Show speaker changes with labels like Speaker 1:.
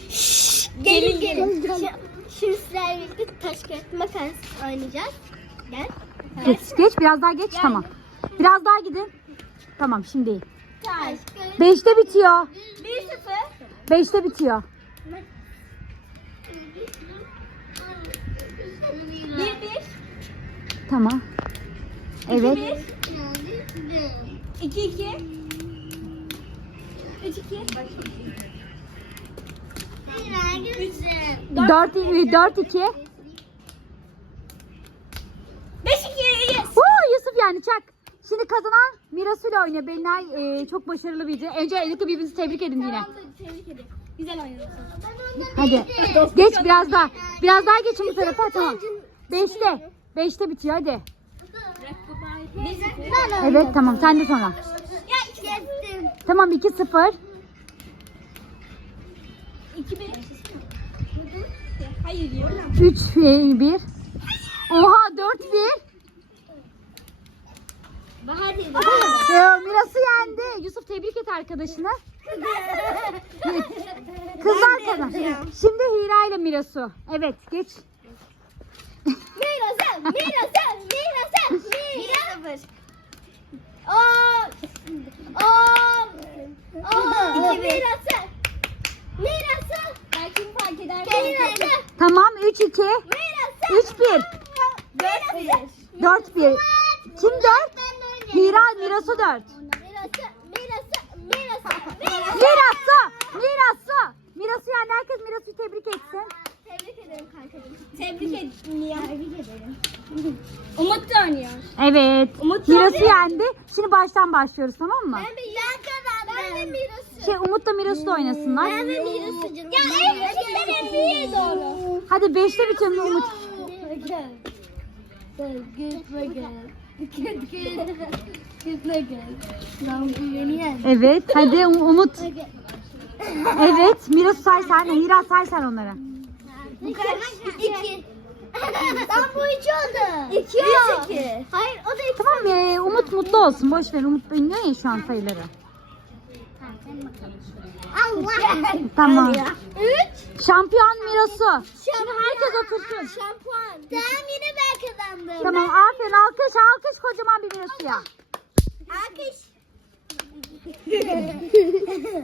Speaker 1: Gelin. Şimdi sizlerle birlikte taş kağıt makas oynayacağız. Gel.
Speaker 2: Geç biraz daha geç, tamam. Biraz daha gidin. Tamam, şimdi iyi.
Speaker 1: Taş kağıt.
Speaker 2: 5'te bitiyor.
Speaker 1: 1-0.
Speaker 2: 5'te bitiyor.
Speaker 1: 1-1.
Speaker 2: Tamam. Evet.
Speaker 1: 2-2. 3-2.
Speaker 2: 4-2.
Speaker 1: 5-2.
Speaker 2: Yusuf yani çak. Şimdi kazanan Mirasul'le oynuyor. Belinay çok başarılı biriydi. Önce elbette birbirinizi tebrik edin yine.
Speaker 1: Tebrik ederim. Güzel oynadın.
Speaker 2: Hadi. Geç biraz daha. Biraz daha geçin bu tarafa, tamam. 5'te. 5'te bitiyor, hadi. Evet, tamam, sen de sonra.
Speaker 1: Ya kestim.
Speaker 2: Tamam, 2-0.
Speaker 1: 2-1. Hayır diyor.
Speaker 2: 3-1. Oha, 4-1.
Speaker 1: Bahar dedi.
Speaker 2: Mirası yendi. Yusuf, tebrik et arkadaşını. Kızlar kadar. Şimdi Hira ile Mirasu. Evet, geç.
Speaker 1: Mira. 1-0. Mirası. Belki fark eder.
Speaker 2: Tamam, 3-2. 3-1. 4-1. Kim 4? Hira, Mirasu 4. Mirasu yani, herkes Mirasu'yu tebrik etsin.
Speaker 1: Tebrik ederim kankacığım. Tebrik ederim. Umut da oynuyor.
Speaker 2: Evet. Mirasu yendi. Şimdi baştan başlıyoruz, tamam mı?
Speaker 1: Ben de Mirası.
Speaker 2: Umut'la Mirasu da oynasınlar.
Speaker 1: Ben de Mirası'cım. Ya en büyüğe doğru.
Speaker 2: Hadi 5'te bitiyor Umut. Evet, hadi Umut. Evet, Mirasu say sen, Hira say sen onları.
Speaker 1: Bu kaç? 2. Tam bu 3 oldu. 2 oldu. Hayır, o da 2.
Speaker 2: Tamam, Umut mutlu olsun, boş ver. Umut bilmiyor ya şu an sayıları.
Speaker 1: Allah.
Speaker 2: Tamam.
Speaker 1: 3.
Speaker 2: Şampiyon Mirasu. Şimdi herkes otursun.
Speaker 1: Şampuan. Tamam, yine ben kazandım.
Speaker 2: Tamam, aferin, alkış kocaman bir Mirasu'ya.
Speaker 1: Alkış.